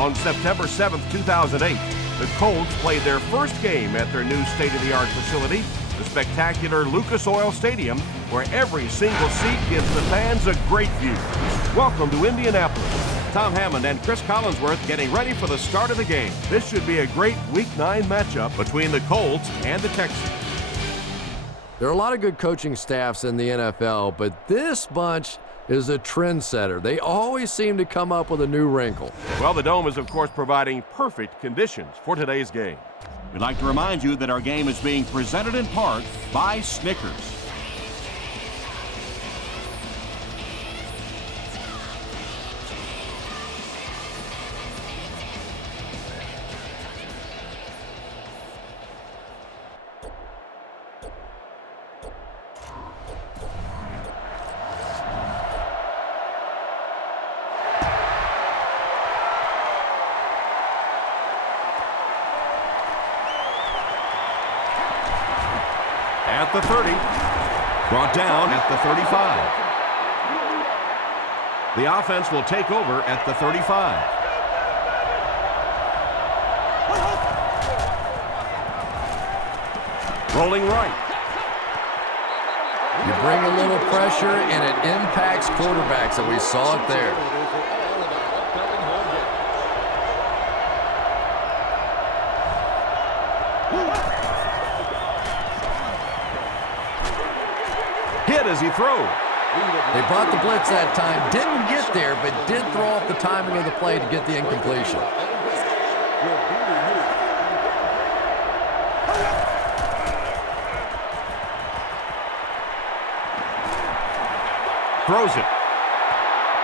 On September 7th, 2008, the Colts played their first game at their new state-of-the-art facility, the spectacular Lucas Oil Stadium, where every single seat gives the fans a great view. Welcome to Indianapolis. Tom Hammond and Chris Collinsworth getting ready for the start of the game. This should be a great Week 9 matchup between the Colts and the Texans. There are a lot of good coaching staffs in the NFL, but this bunch is a trendsetter. They always seem to come up with a new wrinkle. Well, the Dome is, of course, providing perfect conditions for today's game. We'd like to remind you that our game is being presented in part by Snickers. At the 30, brought down at the 35. The offense will take over at the 35. Rolling right. You bring a little pressure, and it impacts quarterbacks, and we saw it there. Hit as he throws. They brought the blitz that time, didn't get there, but did throw off the timing of the play to get the incompletion. Throws it.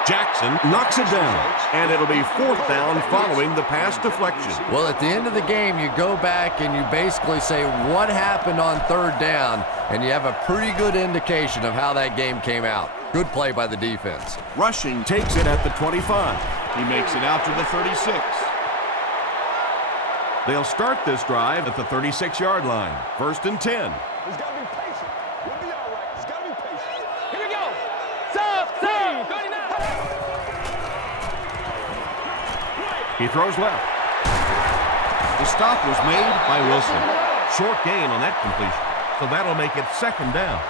Jackson knocks it down, and it'll be 4th down following the pass deflection. Well, at the end of the game, you go back and you basically say what happened on 3rd down, and you have a pretty good indication of how that game came out. Good play by the defense. Rushing takes it at the 25. He makes it out to the 36. They'll start this drive at the 36-yard line. 1st and 10. He's got to be patient. We'll be all right. He's got to be patient. Here we go. Sub. 39. He throws left. The stop was made by Wilson. Short gain on that completion. So that'll make it 2nd down.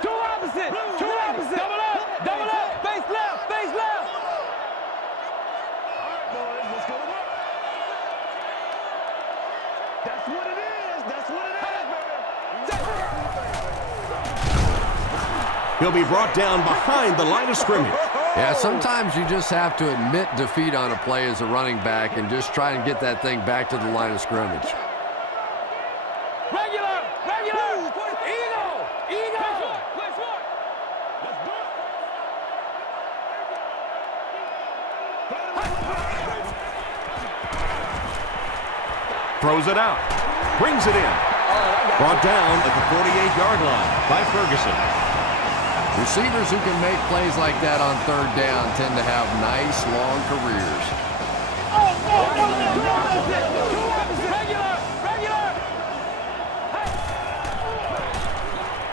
Two opposite. Double up. Face left. All right, boys, let's go to work. That's what it is. That's what it is, baby. He'll be brought down behind the line of scrimmage. Yeah, sometimes you just have to admit defeat on a play as a running back and just try and get that thing back to the line of scrimmage. Regular. Eagle. Throws it out. Brings it in. Brought down at the 48-yard line by Ferguson. Receivers who can make plays like that on 3rd down tend to have nice, long careers.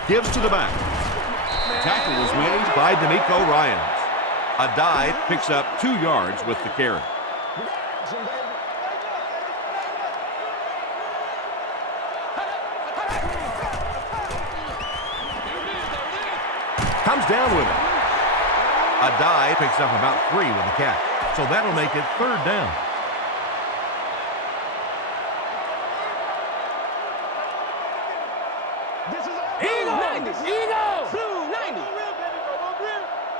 Gives to the back. Tackle was made by D'Amico Ryans. A dive picks up 2 yards with the carry. Comes down with it. A dive picks up about 3 with the catch. So that'll make it 3rd down. Eagle. Blue 90.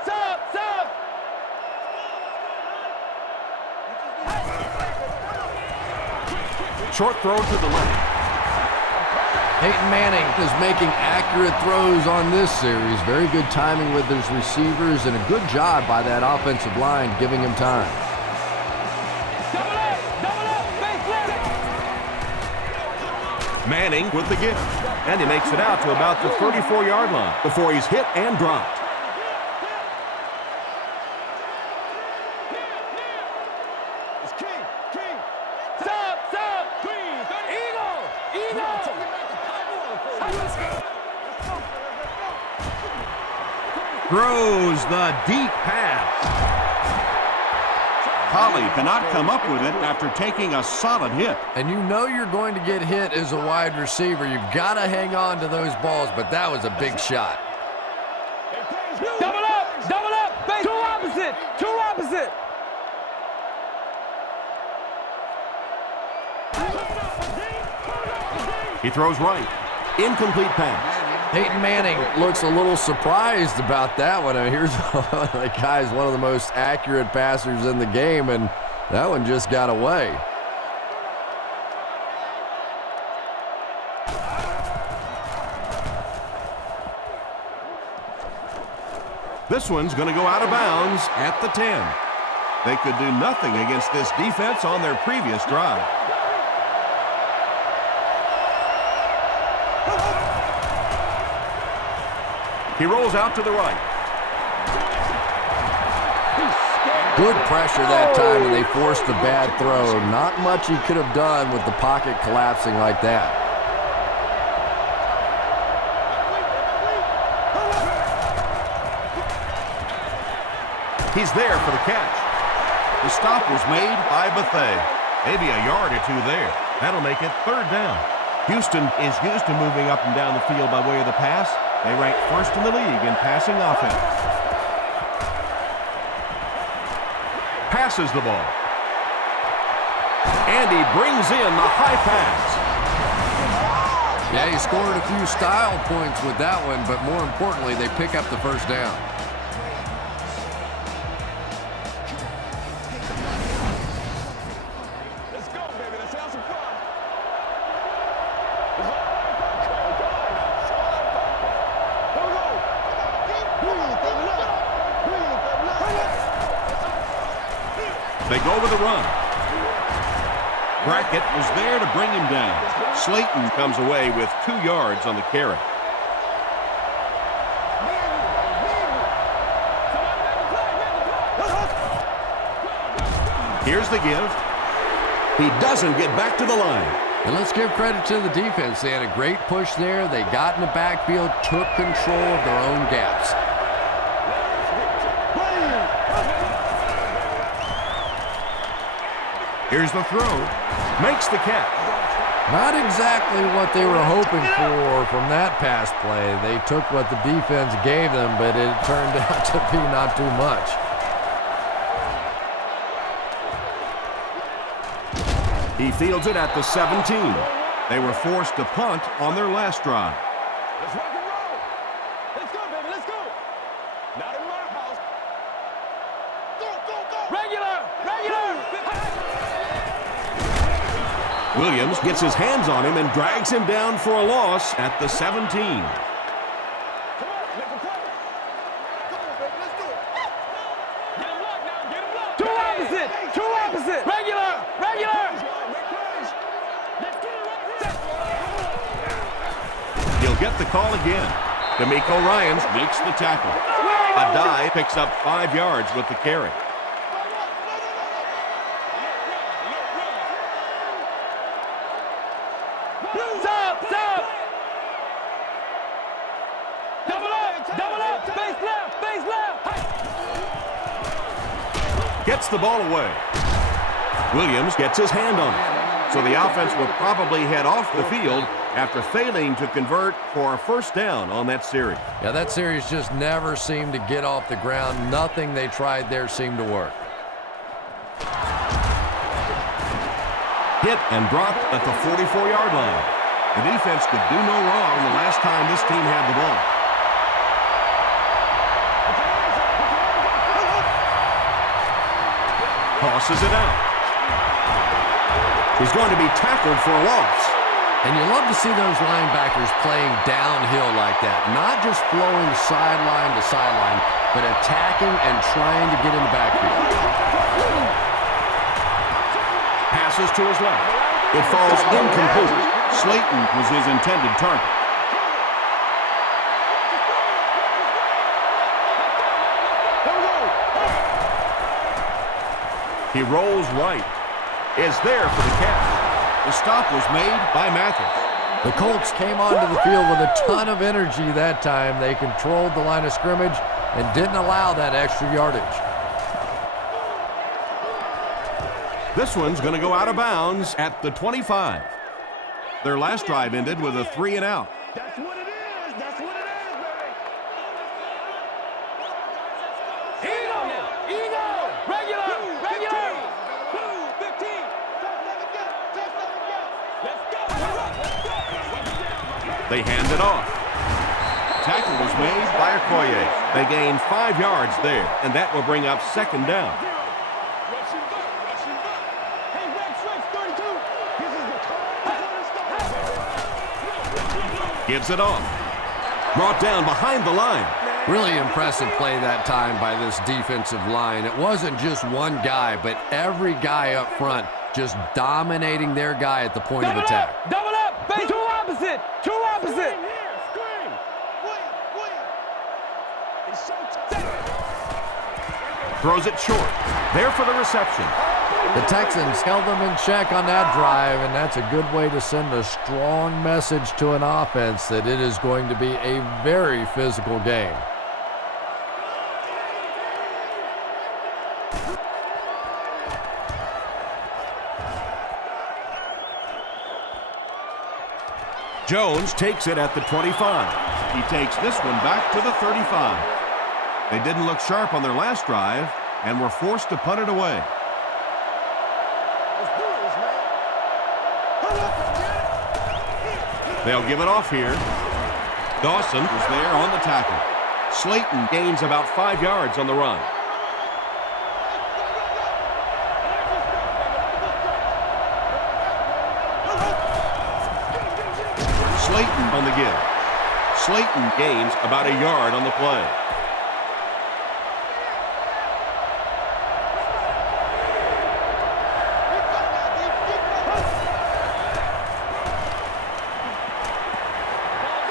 Sub. Short throw to the left. Peyton Manning is making accurate throws on this series. Very good timing with his receivers and a good job by that offensive line giving him time. Double up, face left. Manning with the gift. And he makes it out to about the 34-yard line before he's hit and dropped. It's King. Sub. Eagle. Throws the deep pass. Collie cannot come up with it after taking a solid hit. And you know you're going to get hit as a wide receiver. You've got to hang on to those balls, but that was a big shot. Double up, base. Two opposite. He throws right. Incomplete pass. Peyton Manning looks a little surprised about that one. Here's the guy's one of the most accurate passers in the game, and that one just got away. This one's going to go out of bounds at the 10. They could do nothing against this defense on their previous drive. He rolls out to the right. Good pressure that time, and they forced a bad throw. Not much he could have done with the pocket collapsing like that. He's there for the catch. The stop was made by Bethea. Maybe a yard or two there. That'll make it third down. Houston is used to moving up and down the field by way of the pass. They rank first in the league in passing offense. Passes the ball. And he brings in the high pass. Yeah, he scored a few style points with that one, but more importantly, they pick up the first down. They go with a run. Brackett was there to bring him down. Slayton comes away with 2 yards on the carry. Here's the give. He doesn't get back to the line. And let's give credit to the defense. They had a great push there. They got in the backfield, took control of their own gaps. Here's the throw. Makes the catch. Not exactly what they were hoping for from that pass play. They took what the defense gave them, but it turned out to be not too much. He fields it at the 17. They were forced to punt on their last drive. Let's rock and roll. Let's go, baby. Let's go. Not in my house. Go. Regular. Williams gets his hands on him and drags him down for a loss at the 17. Come on, make a play. Come on, baby. Let's do it. Get him blocked now. Get him blocked. Two opposite. Regular. Make plays. Let's get it. He'll get the call again. D'Amico Ryans makes the tackle. Adai picks up 5 yards with the carry. Stop. Double up. Base left. Gets the ball away. Williams gets his hand on it. So the offense will probably head off the field after failing to convert for a first down on that series. Yeah, that series just never seemed to get off the ground. Nothing they tried there seemed to work. Hit and dropped at the 44-yard line. The defense could do no wrong the last time this team had the ball. Tosses it out. He's going to be tackled for a loss. And you love to see those linebackers playing downhill like that. Not just flowing sideline to sideline, but attacking and trying to get in the backfield. Passes to his left. It falls incomplete. Slayton was his intended target. He rolls right. Is there for the catch. The stop was made by Mathis. The Colts came onto the field with a ton of energy that time. They controlled the line of scrimmage, and didn't allow that extra yardage. This one's going to go out of bounds at the 25. Their last drive ended with a 3-and-out. That's what it is. That's what it is, baby. Eagle! Regular! 15! Let's go! They hand it off. Tackle was made by Okoye. They gained 5 yards there, and that will bring up second down. Hey, Rex, 32. This is the time. Gives it off. Brought down behind the line. Really impressive play that time by this defensive line. It wasn't just one guy, but every guy up front just dominating their guy at the point of attack. Double up! Base two opposite! Two opposite! Screen. William. It's showtime. Throws it short. There for the reception. The Texans held them in check on that drive, and that's a good way to send a strong message to an offense that it is going to be a very physical game. Jones takes it at the 25. He takes this one back to the 35. They didn't look sharp on their last drive and were forced to punt it away. Let's do this, man. Hurry up and get it. They'll give it off here. Dawson was there on the tackle. Slayton gains about 5 yards on the run. Slayton on the give. Slayton gains about a yard on the play.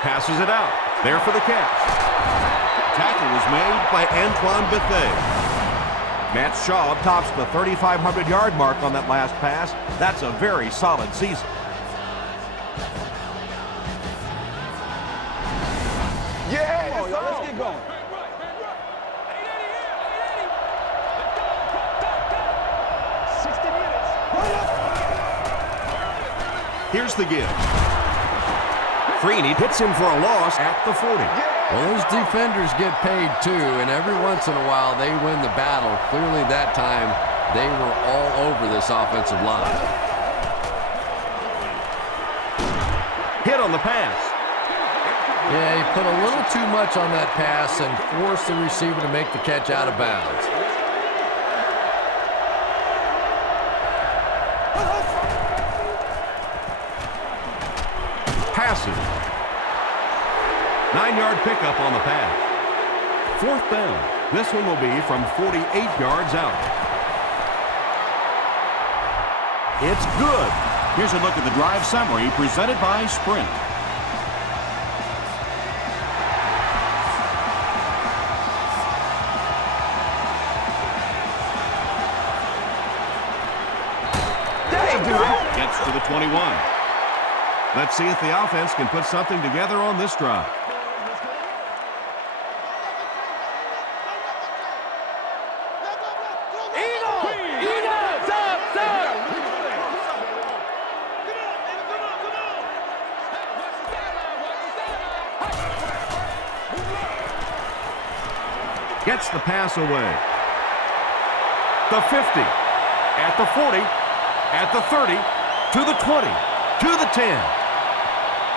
Passes it out. There for the catch. Tackle was made by Antoine Bethea. Matt Schaub tops the 3,500-yard mark on that last pass. That's a very solid season. Yeah, come on, y'all. Let's get going. Here's the give. Freeney hits him for a loss at the 40. Well, those defenders get paid too, and every once in a while they win the battle. Clearly that time they were all over this offensive line. Hit on the pass. Yeah, he put a little too much on that pass and forced the receiver to make the catch out of bounds. Passes. 9-yard pickup on the pass. Fourth down. This one will be from 48 yards out. It's good. Here's a look at the drive summary presented by Sprint. Gets to the 21. Let's see if the offense can put something together on this drive. Gets the pass away. The 50, at the 40, at the 30, to the 20, to the 10.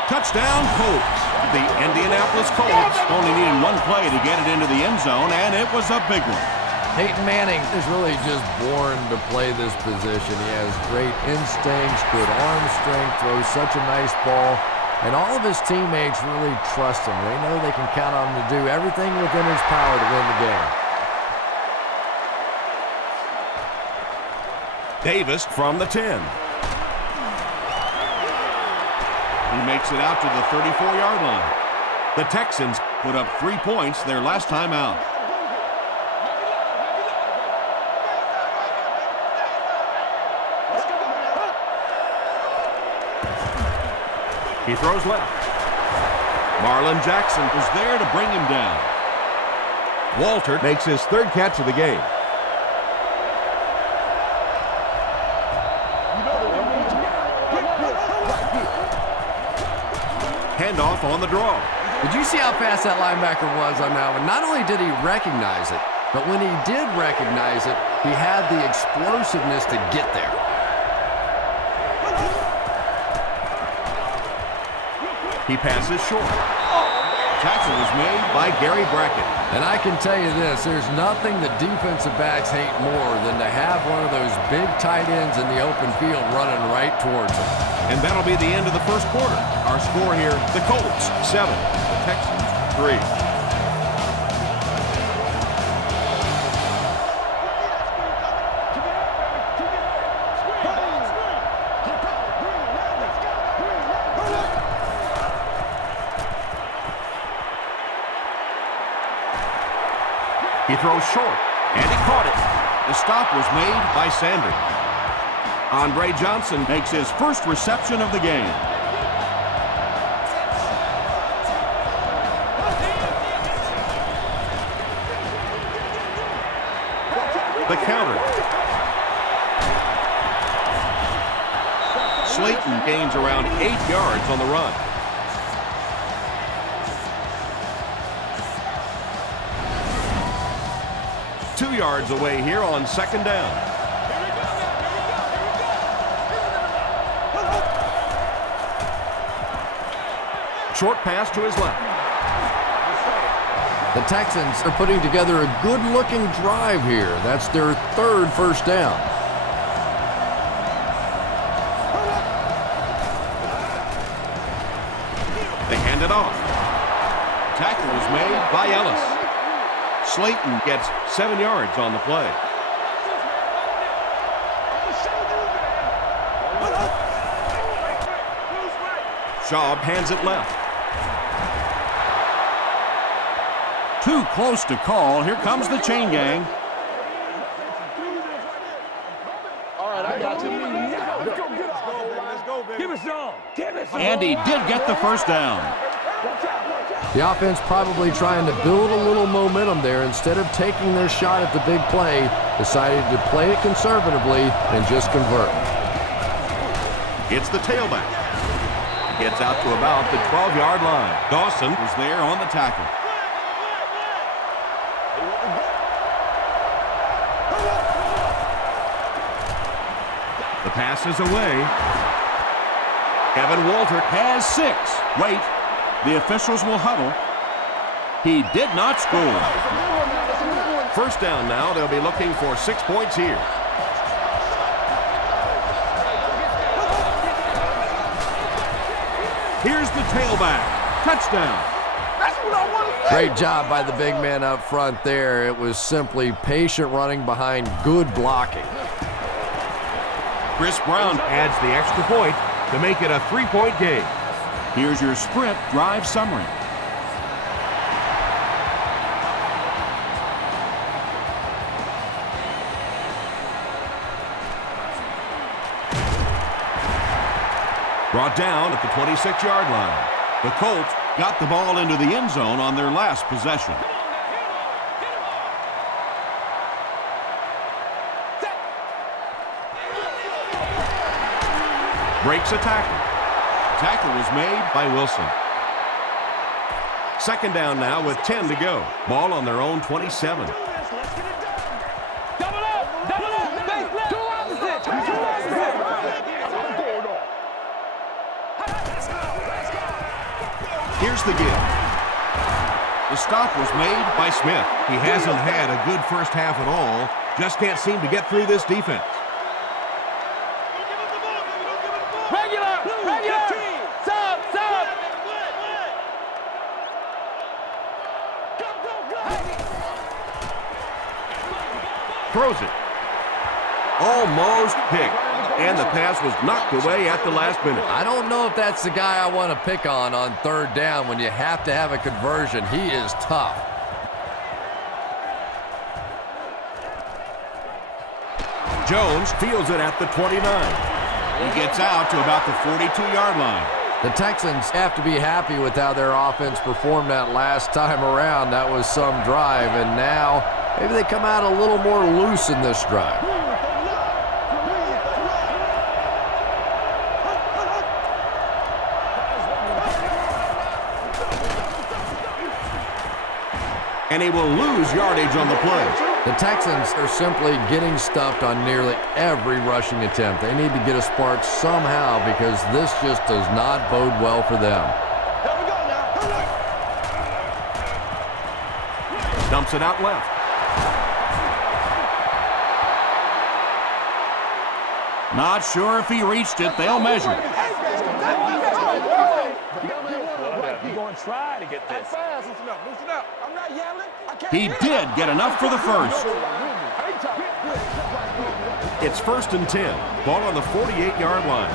Touchdown, Colts. The Indianapolis Colts only needed one play to get it into the end zone, and it was a big one. Peyton Manning is really just born to play this position. He has great instincts, good arm strength, throws such a nice ball, and all of his teammates really trust him. They know they can count on him to do everything within his power to win the game. Davis from the 10. He makes it out to the 34-yard line. The Texans put up 3 points their last time out. He throws left. Marlon Jackson was there to bring him down. Walter makes his third catch of the game. Handoff on the draw. Did you see how fast that linebacker was on that one? Not only did he recognize it, but when he did recognize it, he had the explosiveness to get there. He passes short. Tackle was made by Gary Brackett. And I can tell you this, there's nothing the defensive backs hate more than to have one of those big tight ends in the open field running right towards them. And that'll be the end of the first quarter. Our score here, the Colts 7, the Texans 3. He throws short, and he caught it. The stop was made by Sanders. Andre Johnson makes his first reception of the game. The counter. Slayton gains around 8 yards on the run. Two yards away here on second down. Short pass to his left. The Texans are putting together a good-looking drive here. That's their third first down. They hand it off. Tackle was made by Ellis. Slayton gets 7 yards on the play. Schaub hands it left. Too close to call. Here comes the chain gang. All right, I got you. Let's go, get off. Let's go, baby. Give it some. Give it some. And he did get the first down. The offense probably trying to build a little momentum there. Instead of taking their shot at the big play, decided to play it conservatively and just convert. It's the tailback. Gets out to about the 12-yard line. Dawson was there on the tackle. The pass is away. Kevin Walter has 6. Wait. The officials will huddle. He did not score. First down now. They'll be looking for 6 points here. Here's the tailback. Touchdown. That's what I want to say. Great job by the big man up front there. It was simply patient running behind good blocking. Chris Brown Adds the extra point to make it a 3-point game. Here's your sprint drive summary. Brought down at the 26-yard line. The Colts got the ball into the end zone on their last possession. Breaks a tackle. Tackle was made by Wilson. Second down now with 10 to go. Ball on their own 27. Double up, base left. Two opposite. Here's the give. The stop was made by Smith. He hasn't had a good first half at all. Just can't seem to get through this defense. Regular. Sub. Throws it. Almost picked. And the pass was knocked away at the last minute. I don't know if that's the guy I want to pick on third down when you have to have a conversion. He is tough. Jones Fields it at the 29. He gets out to about the 42-yard line. The Texans have to be happy with how their offense performed that last time around. That was some drive, and now maybe they come out a little more loose in this drive. And he will lose yardage on the play. The Texans are simply getting stuffed on nearly every rushing attempt. They need to get a spark somehow because this just does not bode well for them. Here we go now. Dumps it out left. Not sure if he reached it. They'll measure it. You're going to try to get this. Fast. Loosen up. Loosen up. I'm not yelling. I can't He yell. did get enough for the first. It's 1st and 10. Ball on the 48-yard line.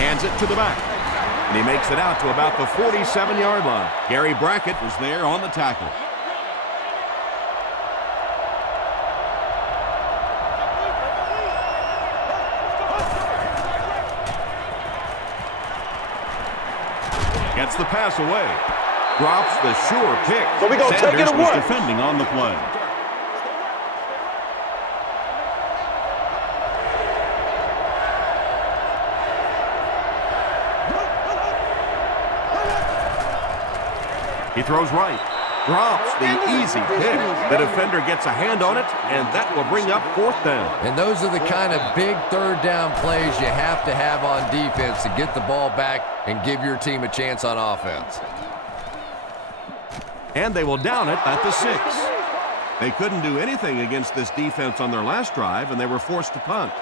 Hands it to the back. And he makes it out to about the 47-yard line. Gary Brackett was there on the tackle. Gets the pass away. Drops the sure pick. So we gonna take it Sanders to was work. defending on the play. He throws right. Drops the easy pick. The defender gets a hand on it, and that will bring up 4th down. And those are the kind of big third down plays you have to have on defense to get the ball back and give your team a chance on offense. And they will down it at the 6. They couldn't do anything against this defense on their last drive, and they were forced to punt.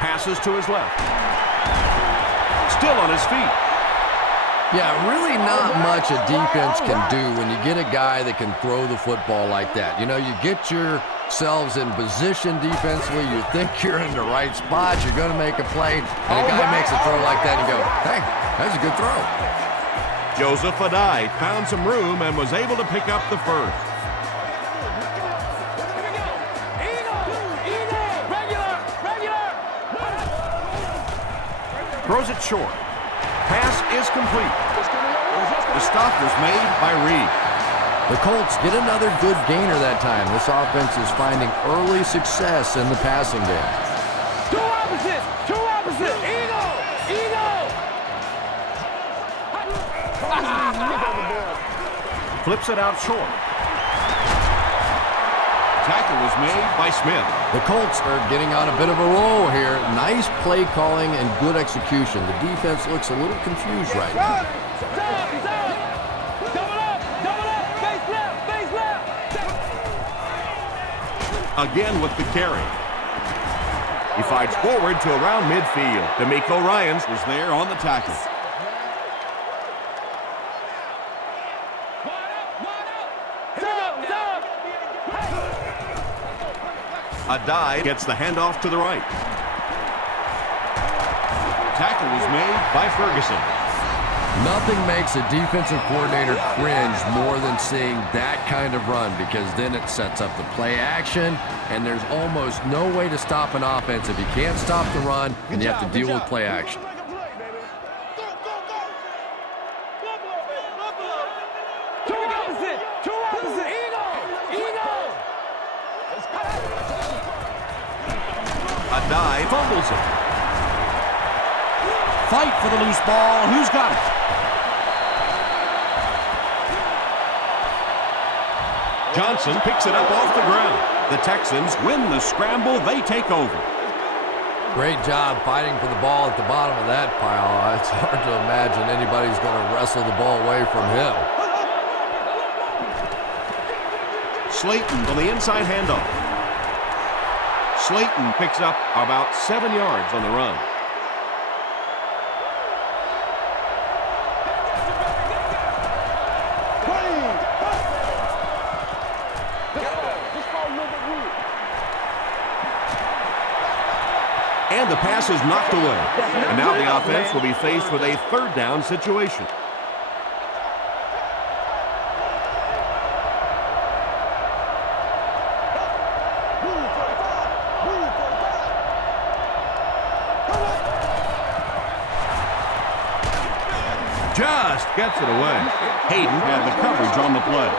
Passes to his left. Still on his feet. Yeah, really not much a defense can do when you get a guy that can throw the football like that. You know, you get yourselves in position defensively, you think you're in the right spot, you're going to make a play, and a guy makes a throw like that and you go, hey, that's a good throw. Joseph Adai found some room and was able to pick up the first. Throws it short. Pass is complete. The stop was made by Reed. The Colts get another good gainer that time. This offense is finding early success in the passing game. Two opposites. Two opposites. Flips it out short. Tackle was made by Smith. The Colts are getting on a bit of a roll here. Nice play calling and good execution. The defense looks a little confused right now. Again with the carry. He fights forward to around midfield. D'Amico Ryans was there on the tackle. Adai gets the handoff to the right. Tackle was made by Ferguson. Nothing makes a defensive coordinator cringe more than seeing that kind of run because then it sets up the play action and there's almost no way to stop an offense if you can't stop the run and you have to deal with play action. Adai fumbles it. Fight for the loose ball. Who's got it? Johnson picks it up off the ground. The Texans win the scramble. They take over. Great job fighting for the ball at the bottom of that pile. It's hard to imagine anybody's going to wrestle the ball away from him. Slayton on the inside handoff. Slayton picks up about 7 yards on the run. And the pass is knocked away. And now the offense will be faced with a third down situation. Just gets it away. Hayden had the coverage on the play.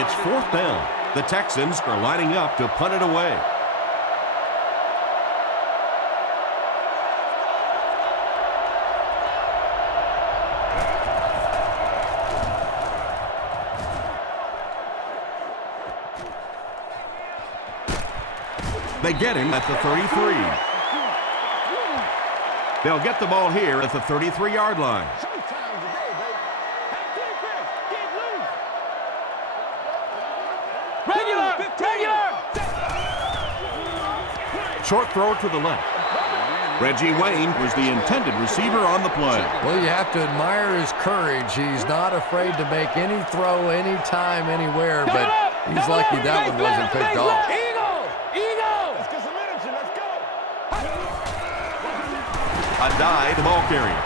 It's fourth down. The Texans are lining up to punt it away. They get him at the 33. They'll get the ball here at the 33-yard line. Short throw to the left. Reggie Wayne was the intended receiver on the play. Well, you have to admire his courage. He's not afraid to make any throw, anytime, anywhere, but he's lucky that one wasn't picked off. A dive ball carrier.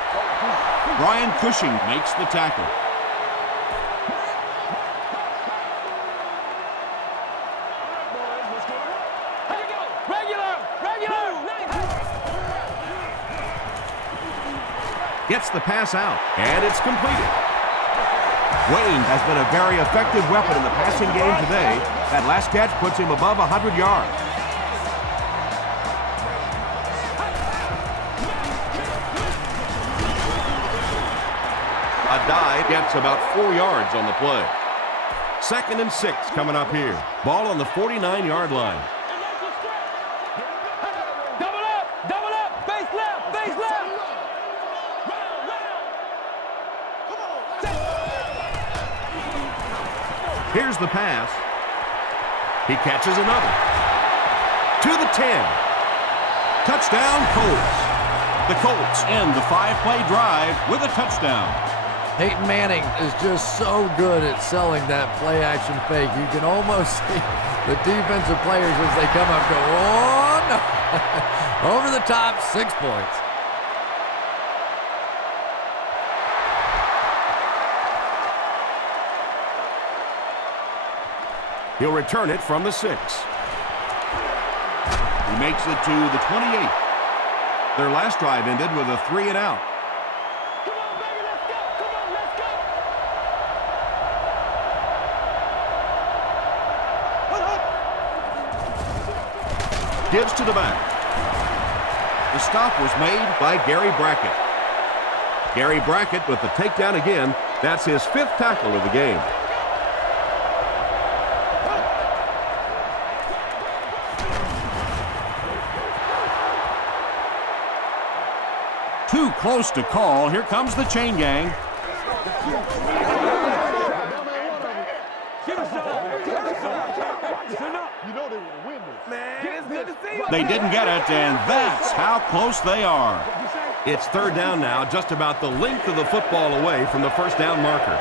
Brian Cushing makes the tackle. Gets the pass out, and it's completed. Wayne has been a very effective weapon in the passing game today. That last catch puts him above 100 yards. A dive gets about 4 yards on the play. 2nd and 6 coming up here. Ball on the 49-yard line. Double up, base left. Here's the pass. He catches another. To the 10. Touchdown, Colts. The Colts end the 5-play drive with a touchdown. Peyton Manning is just so good at selling that play-action fake. You can almost see the defensive players as they come up go, oh, no. Over the top, 6 points. He'll return it from the 6. He makes it to the 28. Their last drive ended with a 3-and-out. Come on, baby, let's go. Gives to the back. The stop was made by Gary Brackett. Gary Brackett with the takedown again. That's his 5th tackle of the game. Too close to call. Here comes the chain gang. They didn't get it, and that's how close they are. It's 3rd down now, just about the length of the football away from the first down marker.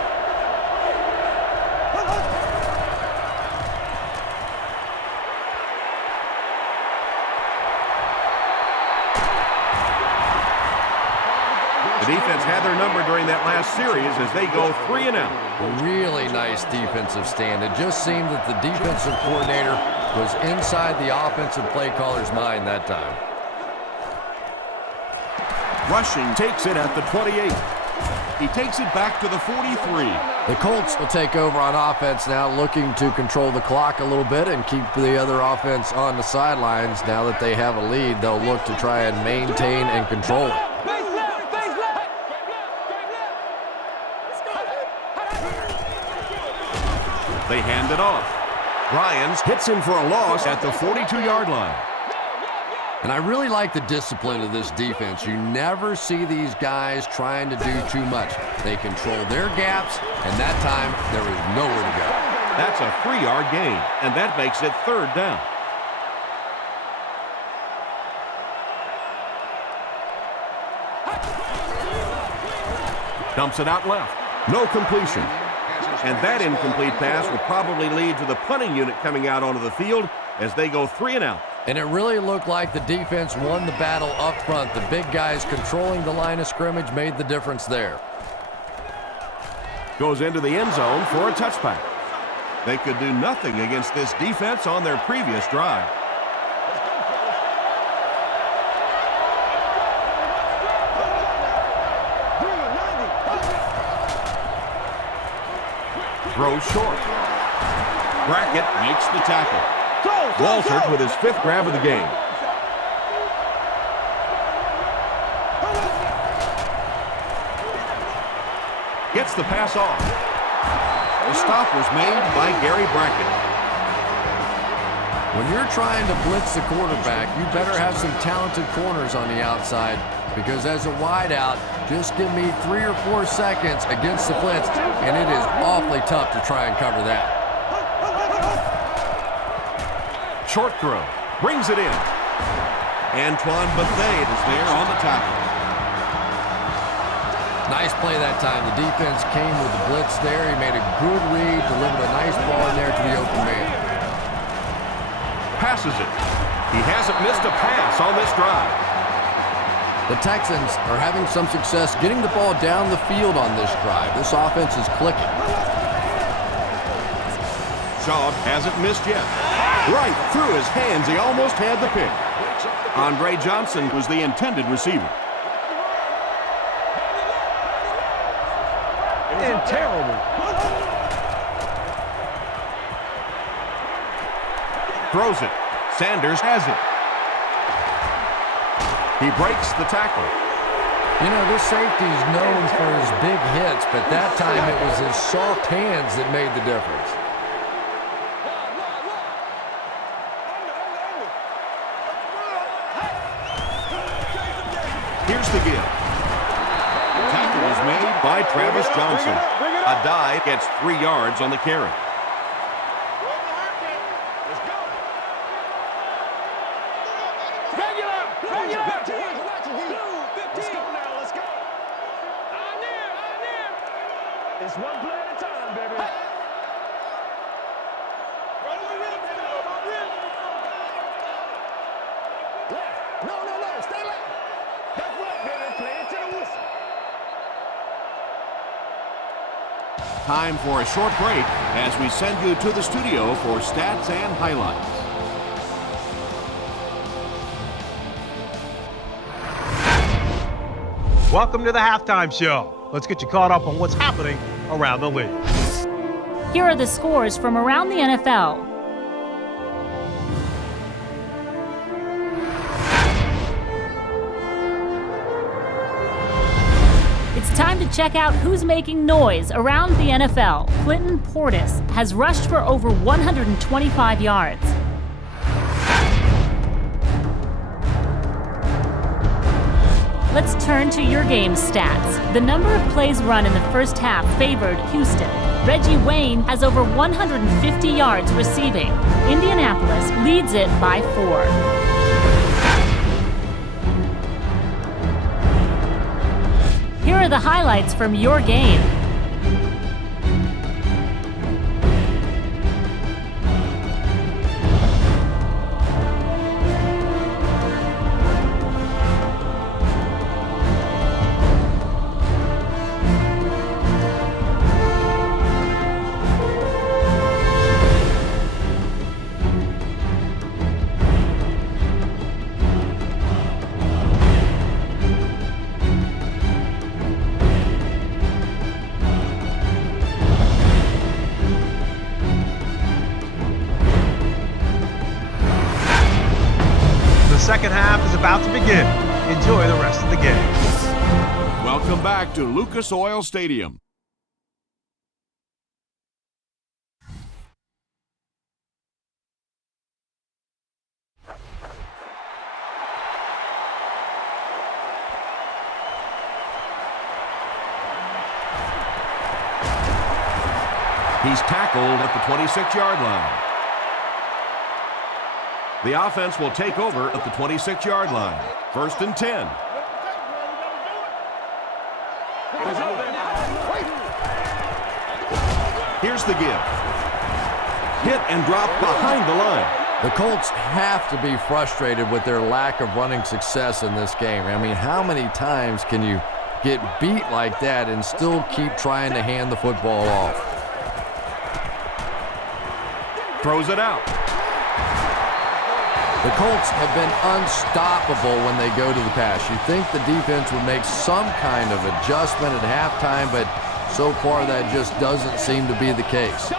The defense had their number during that last series as they go 3-and-out. Really nice defensive stand. It just seemed that the defensive coordinator was inside the offensive play caller's mind that time. Rushing takes it at the 28. He takes it back to the 43. The Colts will take over on offense now, looking to control the clock a little bit and keep the other offense on the sidelines. Now that they have a lead, they'll look to try and maintain and control it. They hand it off. Ryans hits him for a loss at the 42-yard line. And I really like the discipline of this defense. You never see these guys trying to do too much. They control their gaps, and that time there was nowhere to go. That's a 3-yard gain, and that makes it 3rd down. Dumps it out left. No completion. And that incomplete pass will probably lead to the punting unit coming out onto the field as they go 3-and-out. And it really looked like the defense won the battle up front. The big guys controlling the line of scrimmage made the difference there. Goes into the end zone for a touchback. They could do nothing against this defense on their previous drive. Throws short. Brackett makes the tackle. Walters with his 5th grab of the game. Gets the pass off. The stop was made by Gary Brackett. When you're trying to blitz the quarterback, you better have some talented corners on the outside, because as a wideout, just give me 3 or 4 seconds against the blitz, and it is awfully tough to try and cover that. Short throw. Brings it in. Antoine Bethea is there on the tackle. Nice play that time. The defense came with the blitz there. He made a good read, delivered a nice ball in there to the open man. Passes it. He hasn't missed a pass on this drive. The Texans are having some success getting the ball down the field on this drive. This offense is clicking. Shaw hasn't missed yet. Right through his hands. He almost had the pick. Andre Johnson was the intended receiver. And terrible. Throws it. Sanders has it. He breaks the tackle. You know, this safety is known for his big hits, but that time it was his soft hands that made the difference. Here's the give. The tackle is made by Travis Johnson. A dive gets 3 yards on the carry. It's one play at a time, baby. Left. No, stay left. That's right, baby. Play it to the whistle. Time for a short break as we send you to the studio for stats and highlights. Welcome to the halftime show. Let's get you caught up on what's happening around the league. Here are the scores from around the NFL. It's time to check out who's making noise around the NFL. Clinton Portis has rushed for over 125 yards. Let's turn to your game stats. The number of plays run in the first half favored Houston. Reggie Wayne has over 150 yards receiving. Indianapolis leads it by 4. Here are the highlights from your game. The second half is about to begin. Enjoy the rest of the game. Welcome back to Lucas Oil Stadium. He's tackled at the 26-yard line. The offense will take over at the 26-yard line. 1st and 10. Here's the give. Hit and drop behind the line. The Colts have to be frustrated with their lack of running success in this game. I mean, how many times can you get beat like that and still keep trying to hand the football off? Throws it out. The Colts have been unstoppable when they go to the pass. You think the defense would make some kind of adjustment at halftime, but so far that just doesn't seem to be the case.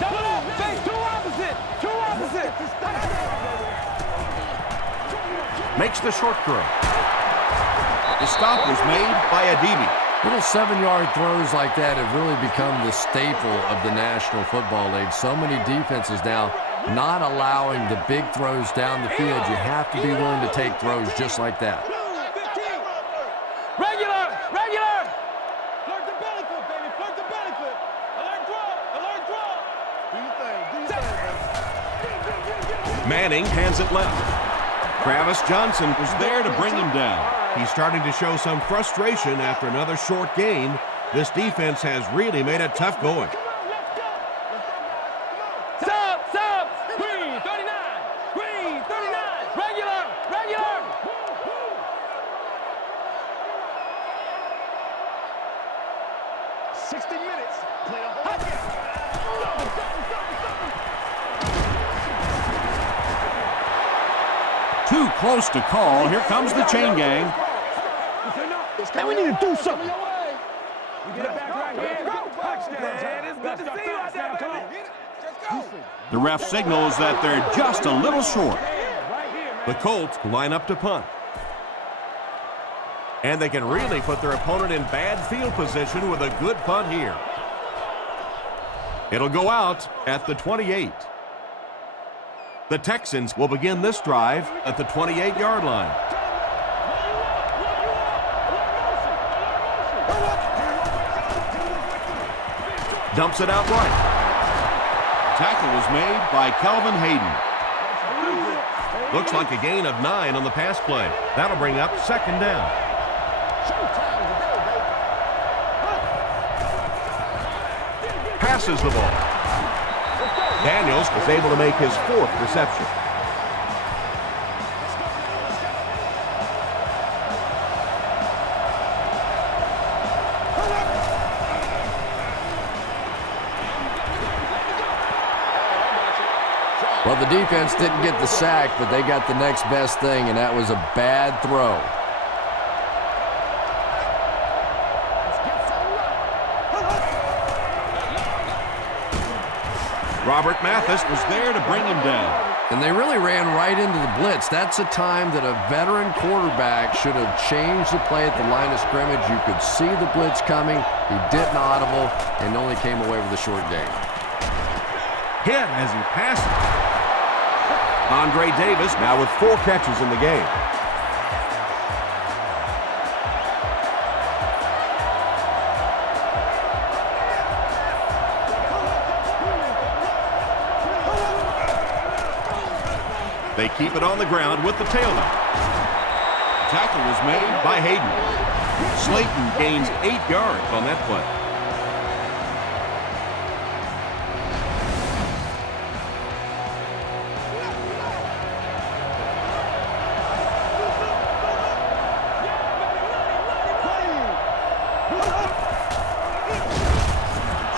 Double up, face two opposite. Makes the short throw. The stop was made by Adibi. Little 7-yard throws like that have really become the staple of the National Football League. So many defenses now not allowing the big throws down the field. You have to be willing to take throws just like that. Regular. Flirt the belly flip, baby. Flirt the belly flip. Alert draw. Do your thing, baby. Manning hands it left. Travis Johnson was there to bring him down. He's starting to show some frustration after another short gain. This defense has really made it tough going. Sub. Green 39. Regular. 60 minutes. Play a whole game. Too close to call. Here comes the chain gang. Hey, we need to do something. The ref signals that they're just a little short. The Colts line up to punt. And they can really put their opponent in bad field position with a good punt here. It'll go out at the 28. The Texans will begin this drive at the 28-yard line. Dumps it out right. Tackle was made by Calvin Hayden. Looks like a gain of 9 on the pass play. That'll bring up second down. Passes the ball. Daniels was able to make his 4th reception. Well, the defense didn't get the sack, but they got the next best thing, and that was a bad throw. Robert Mathis was there to bring him down. And they really ran right into the blitz. That's a time that a veteran quarterback should have changed the play at the line of scrimmage. You could see the blitz coming. He didn't audible and only came away with a short gain. Hit as he passes. Andre Davis now with 4 catches in the game. They keep it on the ground with the tailback. Tackle was made by Hayden. Slayton gains 8 yards on that play.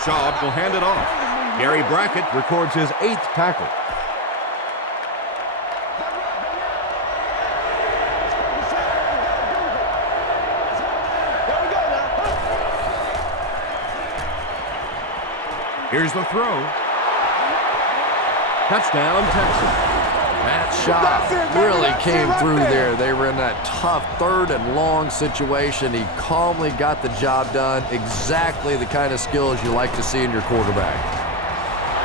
Schaub will hand it off. Gary Brackett records his 8th tackle. Here's the throw. Touchdown, Texans. Matt Schaub really came through there. They were in that tough 3rd and long situation. He calmly got the job done. Exactly the kind of skills you like to see in your quarterback.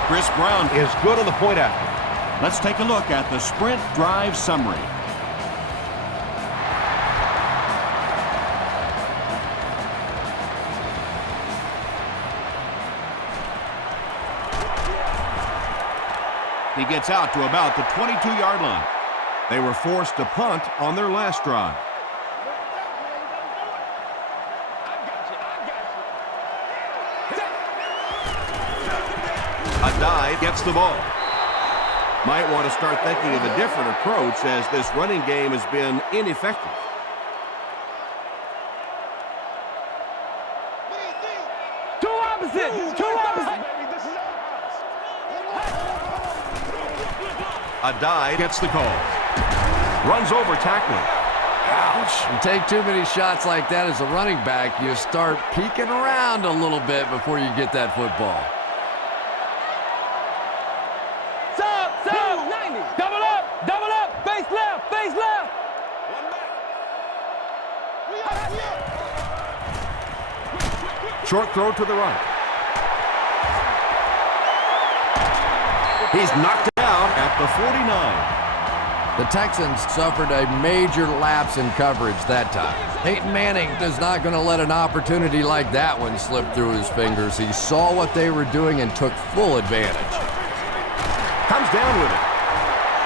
Chris Brown is good on the point after. Let's take a look at the sprint drive summary. He gets out to about the 22-yard line. They were forced to punt on their last drive. A dive gets the ball. Might want to start thinking of a different approach as this running game has been ineffective. Two opposite. A dive gets the call. Runs over tackling. Ouch. You take too many shots like that as a running back, you start peeking around a little bit before you get that football. Sub. 90. Double up. Face left. One back. Short throw to the right. He's knocked out at the 49. The Texans suffered a major lapse in coverage that time. Peyton Manning is not going to let an opportunity like that one slip through his fingers. He saw what they were doing and took full advantage. Comes down with it.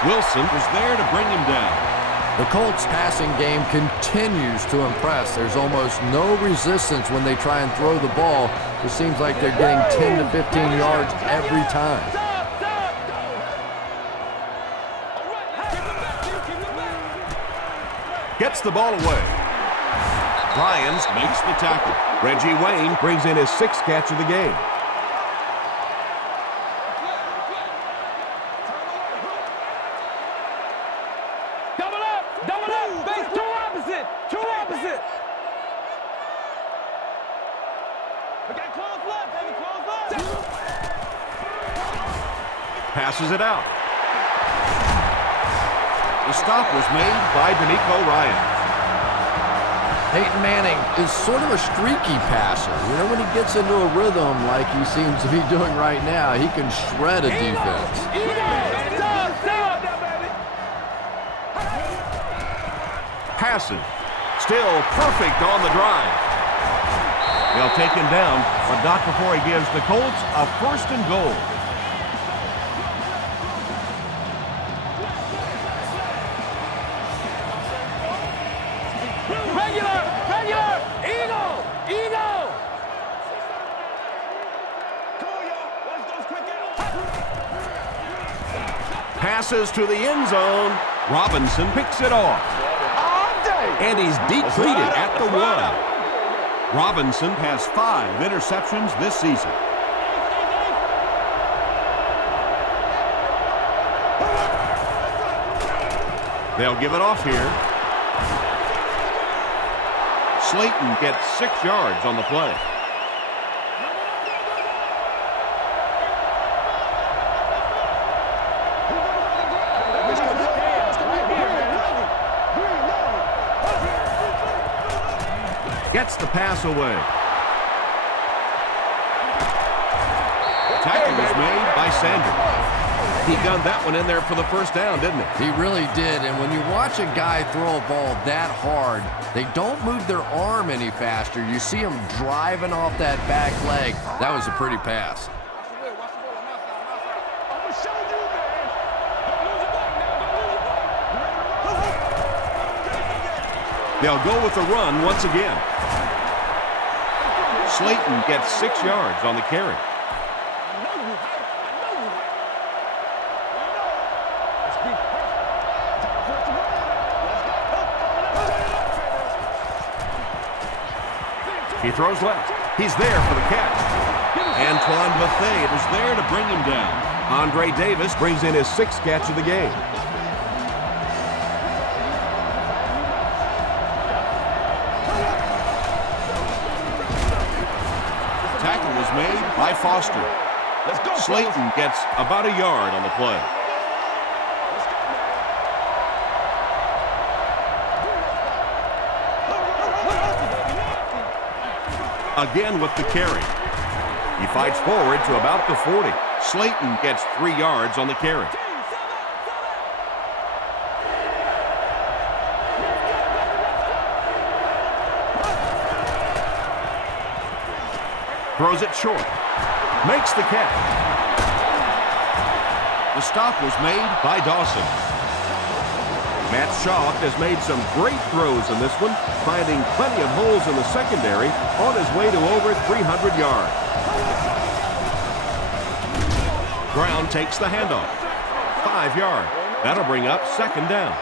Wilson was there to bring him down. The Colts passing game continues to impress. There's almost no resistance when they try and throw the ball. It seems like they're getting 10 to 15 yards every time. Gets the ball away. Ryans makes the tackle. Reggie Wayne brings in his 6th catch of the game. Double up. Face two opposite. We got close left, baby. Passes it out. The stop was made by D'Amico Ryans. Peyton Manning is sort of a streaky passer. You know, when he gets into a rhythm like he seems to be doing right now, he can shred a defense. Passes. Still perfect on the drive. They'll take him down, but not before he gives the Colts a 1st and goal. Regular. Eagle. Come on, y'all. Watch those quick outs. Passes to the end zone. Robinson picks it off. And he's depleted at the 1. Robinson has 5 interceptions this season. They'll give it off here. Slayton gets 6 yards on the play. Gets the pass away. Tackle was made by Sanders. He gunned that one in there for the 1st down, didn't he? He really did, and when you watch a guy throw a ball that hard, they don't move their arm any faster. You see him driving off that back leg. That was a pretty pass. They'll go with the run once again. Slayton gets 6 yards on the carry. He throws left. He's there for the catch. Antoine Bethea is there to bring him down. Andre Davis brings in his 6th catch of the game. Tackle was made by Foster. Slayton gets about a yard on the play. Again with the carry. He fights forward to about the 40. Slayton gets 3 yards on the carry. Throws it short. Makes the catch. The stop was made by Dawson. Matt Schaub has made some great throws in this one, finding plenty of holes in the secondary on his way to over 300 yards. Brown takes the handoff. 5 yards. That'll bring up second down.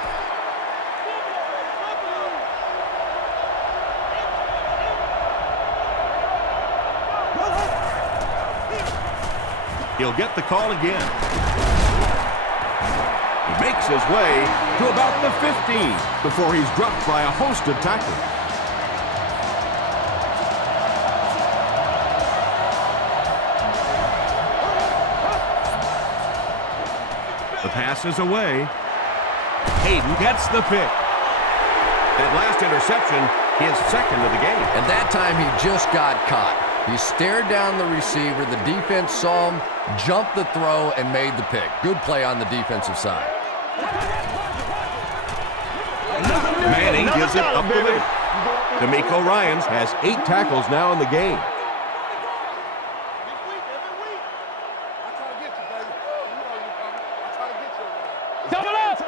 He'll get the call again. He makes his way to about the 15 before he's dropped by a host of tacklers. The pass is away. Hayden gets the pick. That last interception, his second of the game. And that time he just got caught. He stared down the receiver. The defense saw him, jumped the throw, and made the pick. Good play on the defensive side. Manning gives it up the middle. D'Amico Ryans has 8 tackles now in the game. Double up,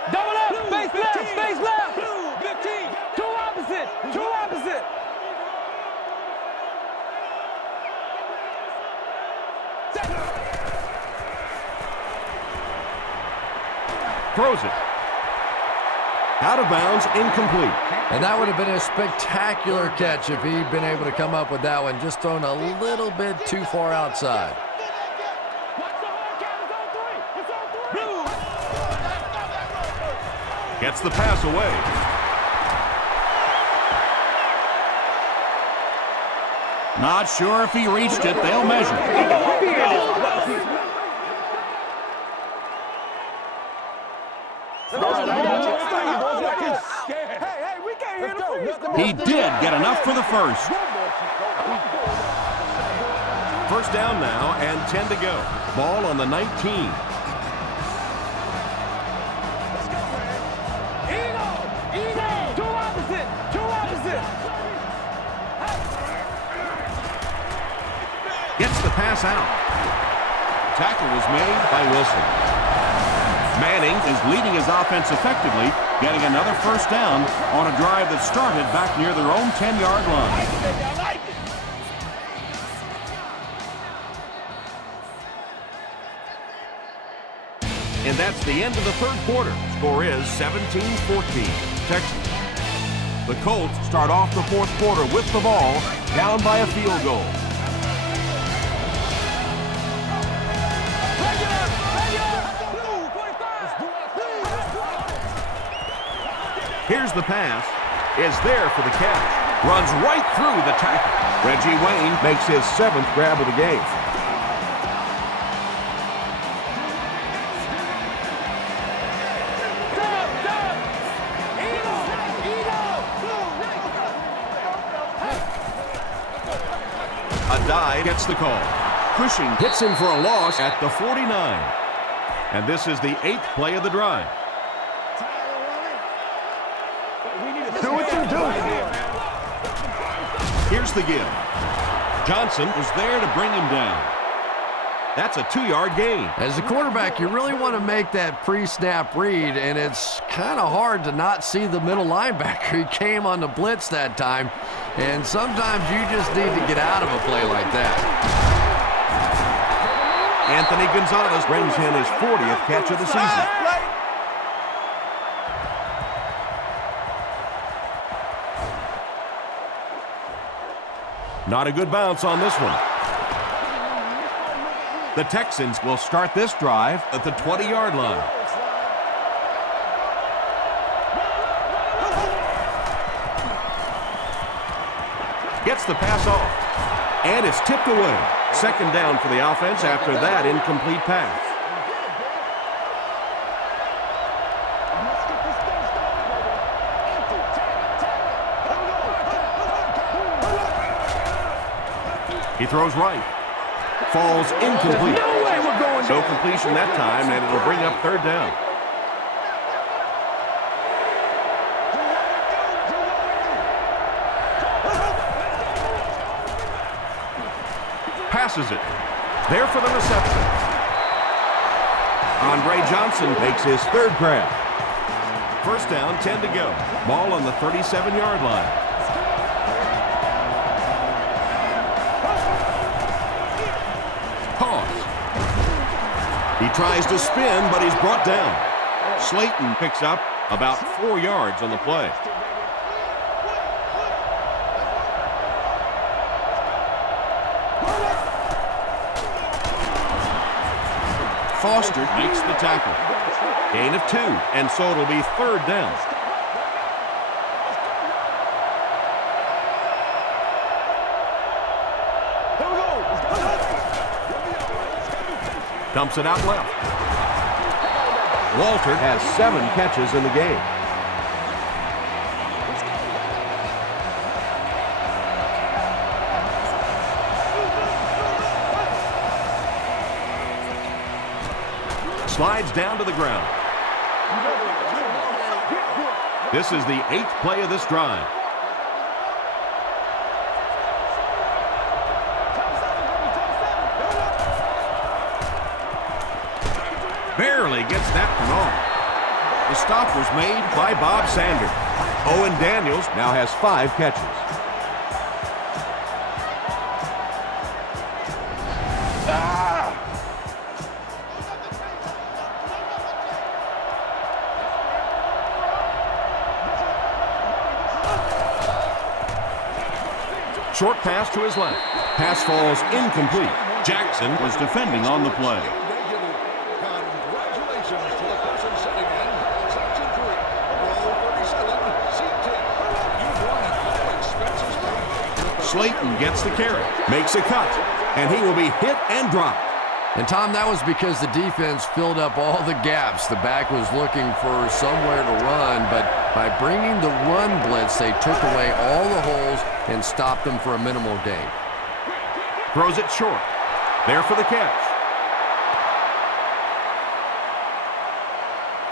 face left. 15, two opposite. Throws it. Out of bounds, incomplete. And that would have been a spectacular catch if he'd been able to come up with that one, just thrown a little bit too far outside. Gets the pass away. Not sure if he reached it. They'll measure. He did get enough for the first. First down now and 10 to go. Ball on the 19. Gets the pass out. Tackle was made by Wilson. Manning is leading his offense effectively, getting another first down on a drive that started back near their own 10-yard line. And that's the end of the third quarter. Score is 17-14, Texans. The Colts start off the fourth quarter with the ball, down by a field goal. Here's the pass. Is there for the catch. Runs right through the tackle. Reggie Wayne makes his 7th grab of the game. A dive gets the call. Cushing hits him for a loss at the 49. And this is the 8th play of the drive. Do what you do. Here's the give. Johnson was there to bring him down. That's a 2-yard gain. As a quarterback, you really want to make that pre-snap read, and it's kind of hard to not see the middle linebacker. He came on the blitz that time, and sometimes you just need to get out of a play like that. Anthony Gonzalez brings in his 40th catch of the season. Not a good bounce on this one. The Texans will start this drive at the 20-yard line. Gets the pass off. And it's tipped away. Second down for the offense after that incomplete pass. He throws right. Falls incomplete. No completion that time, and it'll bring up third down. Passes it. There for the reception. Andre Johnson makes his 3rd grab. First down, 10 to go. Ball on the 37-yard line. He He tries to spin, but he's brought down. Slayton picks up about 4 yards on the play. Foster makes the tackle. Gain of 2, and so it'll be 3rd down. Dumps it out left. Walter has 7 catches in the game. Slides down to the ground. This is the 8th play of this drive. Barely gets that one off. The stop was made by Bob Sanders. Owen Daniels now has 5 catches. Short pass to his left. Pass falls incomplete. Jackson was defending on the play. Slayton gets the carry, makes a cut, and he will be hit and dropped. And Tom, that was because the defense filled up all the gaps. The back was looking for somewhere to run, but by bringing the run blitz, they took away all the holes and stopped them for a minimal gain. Throws it short. There for the catch.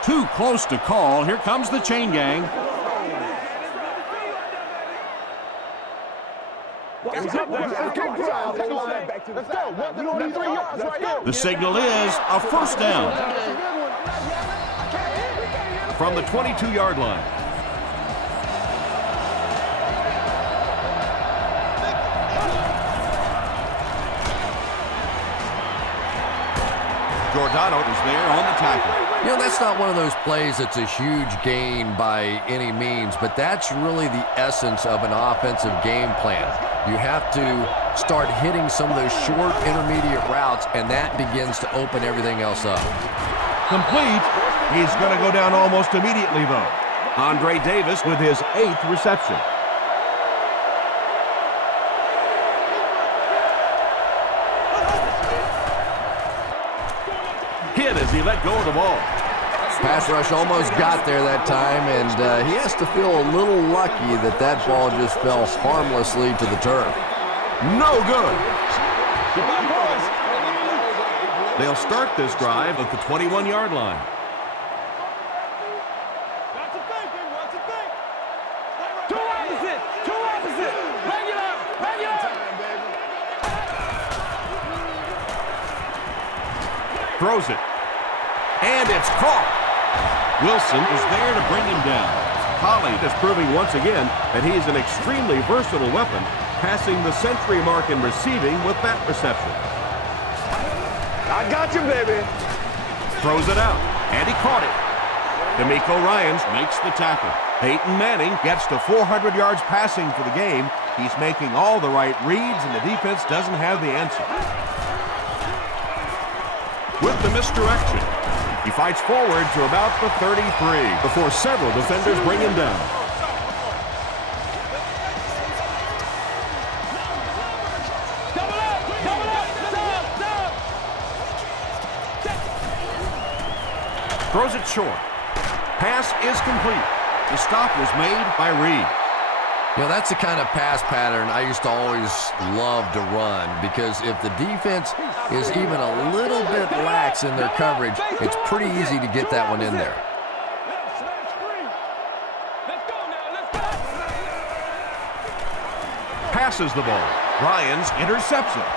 Too close to call. Here comes the chain gang. The signal is a 1st down from the 22-yard line. Giordano is there on the tackle. You know, that's not one of those plays that's a huge gain by any means, but that's really the essence of an offensive game plan. You have to start hitting some of those short intermediate routes, and that begins to open everything else up. Complete. He's going to go down almost immediately, though. Andre Davis with his 8th reception. Hit as he let go of the ball. Pass rush almost got there that time, and he has to feel a little lucky that that ball just fell harmlessly to the turf. No good. They'll start this drive at the 21-yard line. Two opposite. Bang it up. Throws it. And it's caught. Wilson is there to bring him down. Collie is proving once again that he is an extremely versatile weapon, passing the century mark in receiving with that reception. I got you, baby. Throws it out, and he caught it. D'Amico Ryans makes the tackle. Peyton Manning gets to 400 yards passing for the game. He's making all the right reads, and the defense doesn't have the answer. With the misdirection, he fights forward to about the 33 before several defenders bring him down. Throws it short. Pass is complete. The stop was made by Reed. You know, that's the kind of pass pattern I used to always love to run, because if the defense is even a little bit lax in their coverage, it's pretty easy to get that one in there. Passes the ball. Ryans intercepts it.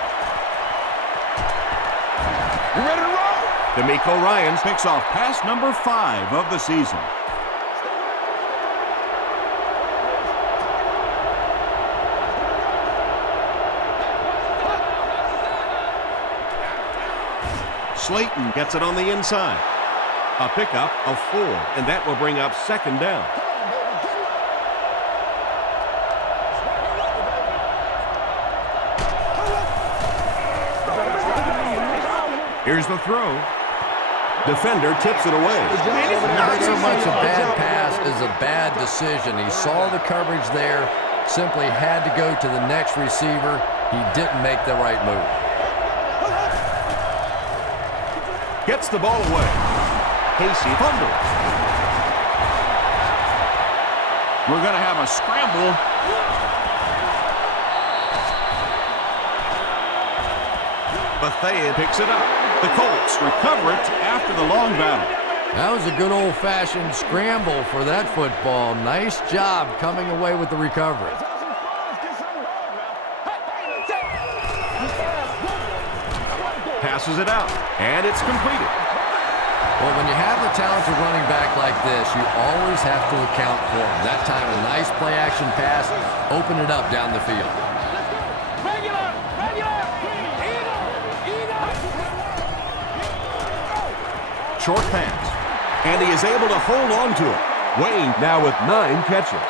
You ready to roll? D'Amico Ryans picks off pass number 5 of the season. Slayton gets it on the inside. A pickup of 4, and that will bring up second down. Here's the throw. Defender tips it away. Not so much a bad pass as a bad decision. He saw the coverage there, simply had to go to the next receiver. He didn't make the right move. Gets the ball away. Casey fumbles. We're going to have a scramble. Bethea picks it up. The Colts recover it after the long battle. That was a good old-fashioned scramble for that football. Nice job coming away with the recovery. Passes it out, and it's completed. Well, when you have a talented running back like this, you always have to account for him. That time, a nice play-action pass, open it up down the field. Short pass, and he is able to hold on to it. Wayne now with 9 catches.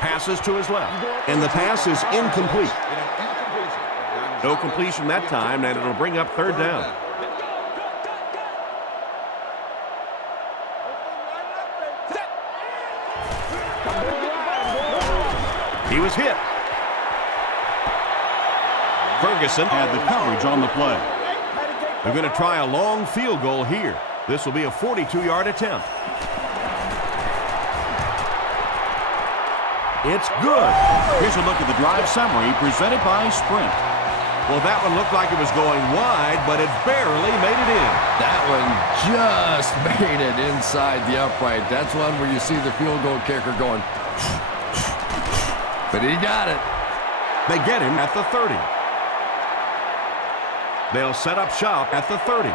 Passes to his left, and the pass is incomplete. No completion that time, and it'll bring up third down. He was hit. Ferguson had the coverage on the play. They're going to try a long field goal here. This will be a 42-yard attempt. It's good. Here's a look at the drive summary presented by Sprint. Well, that one looked like it was going wide, but it barely made it in. That one just made it inside the upright. That's one where you see the field goal kicker going, but he got it. They get him at the 30. They'll set up shop at the 30.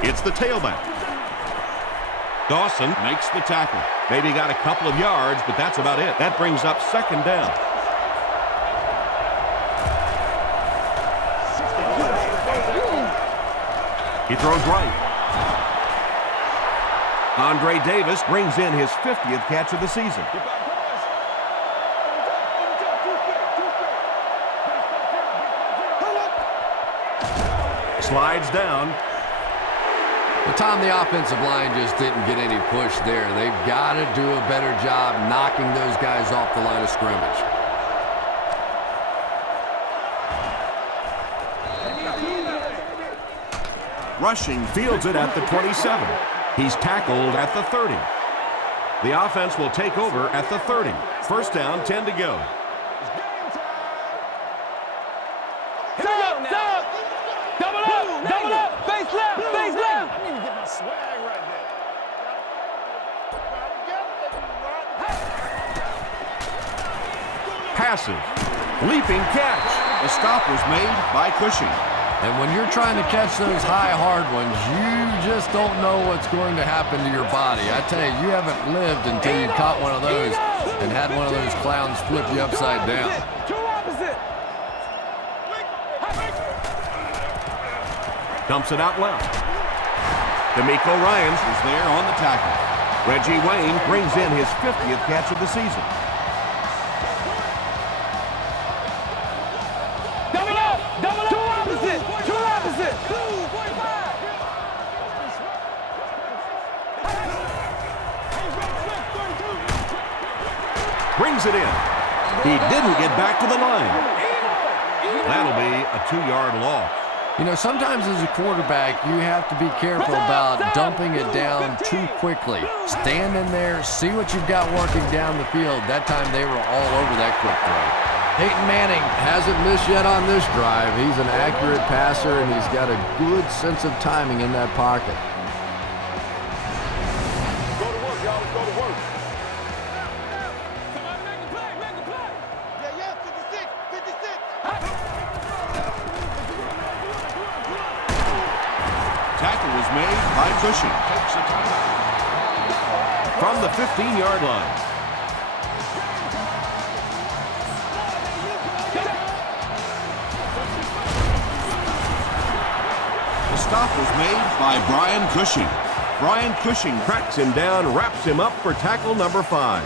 It's the tailback. Dawson makes the tackle. Maybe got a couple of yards, but that's about it. That brings up second down. He throws right. Andre Davis brings in his 50th catch of the season. Slides down. Well, Tom, the offensive line just didn't get any push there. They've got to do a better job knocking those guys off the line of scrimmage. Rushing fields it at the 27. He's tackled at the 30. The offense will take over at the 30. First down, 10 to go. Double up, face left, face left. I need to get my swag right there. Passes. Leaping catch. The stop was made by Cushing. And when you're trying to catch those high, hard ones, you just don't know what's going to happen to your body. I tell you, you haven't lived until you caught one of those and had one of those clowns flip you upside down. Two opposite. Dumps it out left. D'Amico Ryans is there on the tackle. Reggie Wayne brings in his 50th catch of the season. Brings it in. He didn't get back to the line. That'll be a 2-yard loss. You know, sometimes as a quarterback, you have to be careful about dumping it down too quickly. Stand in there, see what you've got working down the field. That time they were all over that quick throw. Peyton Manning hasn't missed yet on this drive. He's an accurate passer, and he's got a good sense of timing in that pocket. Go to work, y'all. Go to work. Yeah, 56, 56. tackle was made by Cushing. From the 15-yard line. The stop was made by Brian Cushing. Brian Cushing Tracks him down, wraps him up for tackle number 5.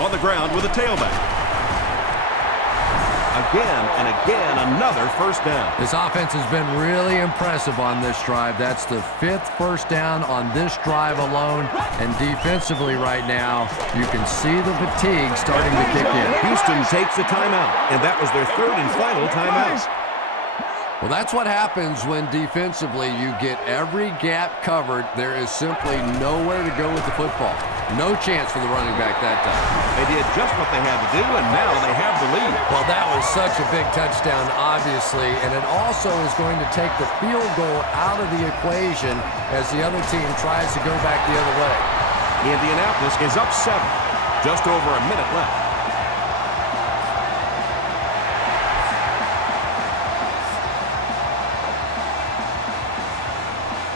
on the ground with a tailback. Again and again, another first down. This offense has been really impressive on this drive. That's the 5th first down on this drive alone. And defensively right now, you can see the fatigue starting to kick in. Houston takes a timeout, and that was their 3rd and final timeout. Well, that's what happens when defensively you get every gap covered. There is simply nowhere to go with the football. No chance for the running back that time. They did just what they had to do, and now they have the lead. Well, that was such a big touchdown, obviously, and it also is going to take the field goal out of the equation as the other team tries to go back the other way. Indianapolis is up 7. Just over a minute left.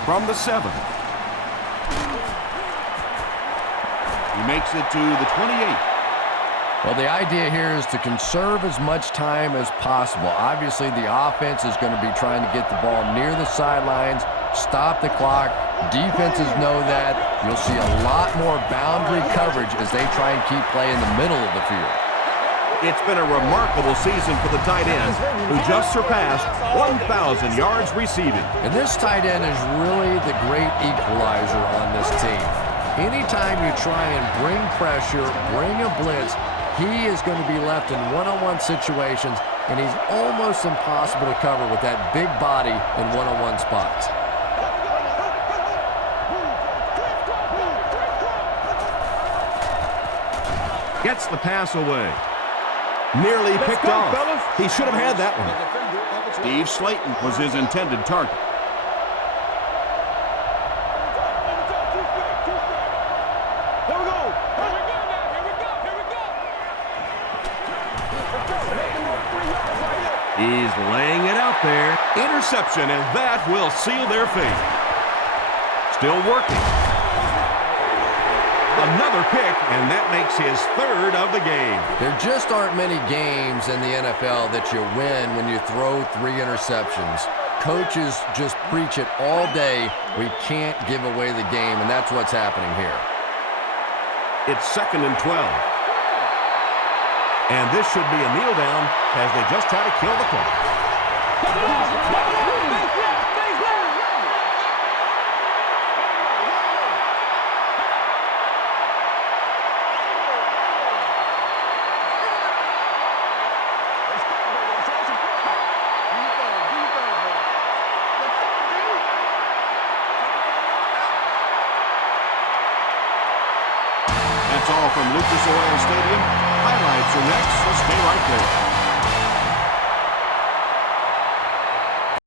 From the 7. He makes it to the 28. Well, the idea here is to conserve as much time as possible. Obviously, the offense is going to be trying to get the ball near the sidelines, stop the clock. Defenses know that. You'll see a lot more boundary coverage as they try and keep play in the middle of the field. It's been a remarkable season for the tight end, who just surpassed 1,000 yards receiving. And this tight end is really the great equalizer on this team. Anytime you try and bring pressure, bring a blitz, he is going to be left in one-on-one situations, and he's almost impossible to cover with that big body in one-on-one spots. Gets the pass away. Nearly picked off. He should have had that one. Steve Slayton was his intended target. Here we go. Here we go now. Here we go. Here we go. He's laying it out there. Interception, and that will seal their fate. Still working. Another pick, and that makes his 3rd of the game. There just aren't many games in the NFL that you win when you throw 3 interceptions. Coaches just preach it all day. We can't give away the game, and that's what's happening here. It's 2nd and 12. And this should be a kneel down as they just try to kill the clock. That's all from Lucas Oil Stadium. Highlights are next, so stay right there.